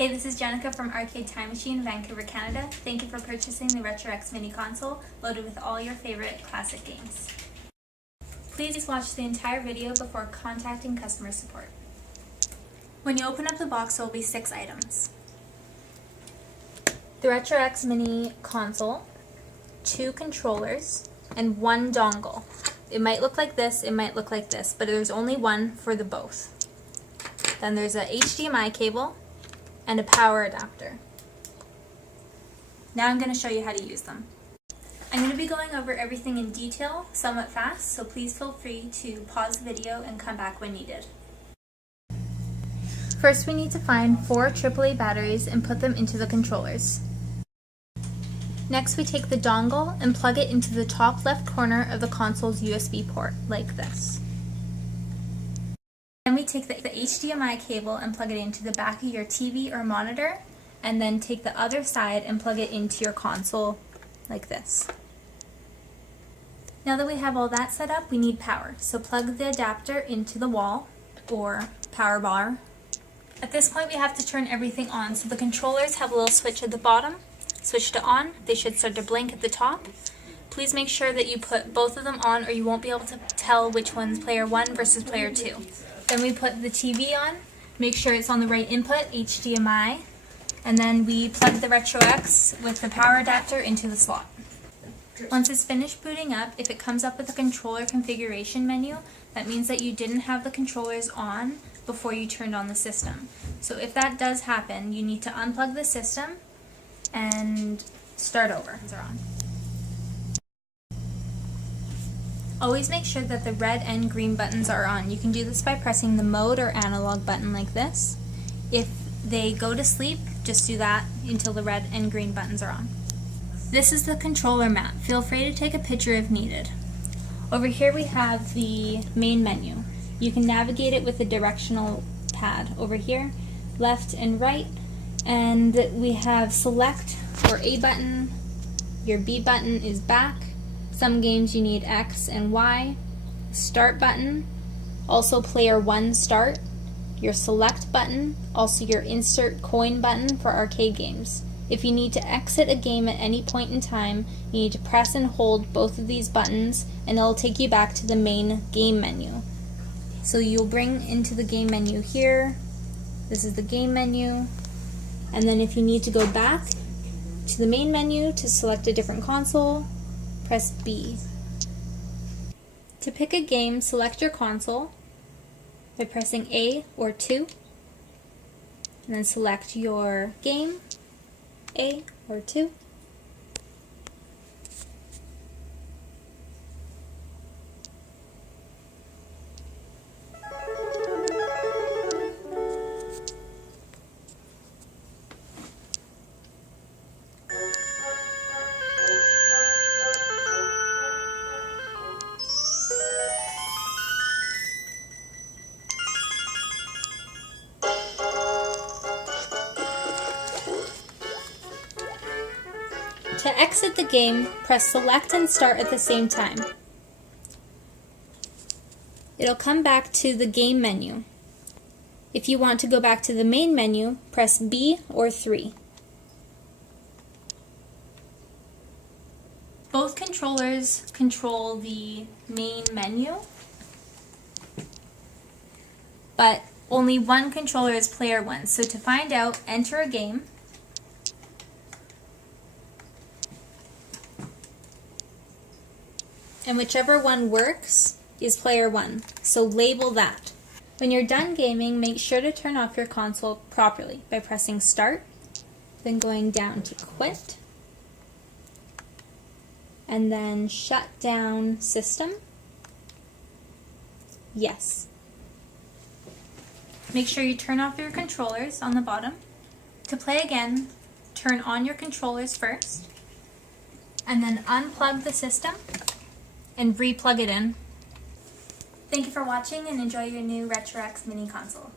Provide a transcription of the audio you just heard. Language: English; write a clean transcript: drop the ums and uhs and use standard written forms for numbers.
Hey, this is Jenica from Arcade Time Machine, Vancouver, Canada. Thank you for purchasing the RetroX Mini Console, loaded with all your favorite classic games. Please watch the entire video before contacting customer support. When you open up the box, there will be 6 items. The RetroX Mini Console, 2 controllers, and 1 dongle. It might look like this, it might look like this, but there's only one for the both. Then there's a HDMI cable and a power adapter. Now I'm going to show you how to use them. I'm going to be going over everything in detail, somewhat fast, so please feel free to pause the video and come back when needed. First, we need to find 4 AAA batteries and put them into the controllers. Next, we take the dongle and plug it into the top left corner of the console's USB port, like this. Then we take the HDMI cable and plug it into the back of your TV or monitor, and then take the other side and plug it into your console, like this. Now that we have all that set up, we need power. So plug the adapter into the wall, or power bar. At this point, we have to turn everything on. So the controllers have a little switch at the bottom. Switch to on. They should start to blink at the top. Please make sure that you put both of them on, or you won't be able to tell which one's player 1 versus player 2. Then we put the TV on, make sure it's on the right input, HDMI, and then we plug the RetroX with the power adapter into the slot. Once it's finished booting up, if it comes up with a controller configuration menu, that means that you didn't have the controllers on before you turned on the system. So if that does happen, you need to unplug the system and start over. They're on. Always make sure that the red and green buttons are on. You can do this by pressing the mode or analog button like this. If they go to sleep, just do that until the red and green buttons are on. This is the controller map. Feel free to take a picture if needed. Over here we have the main menu. You can navigate it with the directional pad over here, left and right, and we have select or A button. Your B button is back. Some games you need X and Y. Start button, also player 1 start. Your select button, also your insert coin button for arcade games. If you need to exit a game at any point in time, you need to press and hold both of these buttons and it'll take you back to the main game menu. So you'll bring into the game menu here. This is the game menu. And then if you need to go back to the main menu to select a different console, press B. To pick a game, select your console by pressing A or 2, and then select your game, A or 2. To exit the game, press select and start at the same time. It'll come back to the game menu. If you want to go back to the main menu, press B or 3. Both controllers control the main menu, but only one controller is player 1. So to find out, enter a game. And whichever one works is player 1, so label that. When you're done gaming, make sure to turn off your console properly by pressing start, then going down to quit, and then shut down system. Yes. Make sure you turn off your controllers on the bottom. To play again, turn on your controllers first, and then unplug the system and re-plug it in. Thank you for watching and enjoy your new RetroX Mini Console.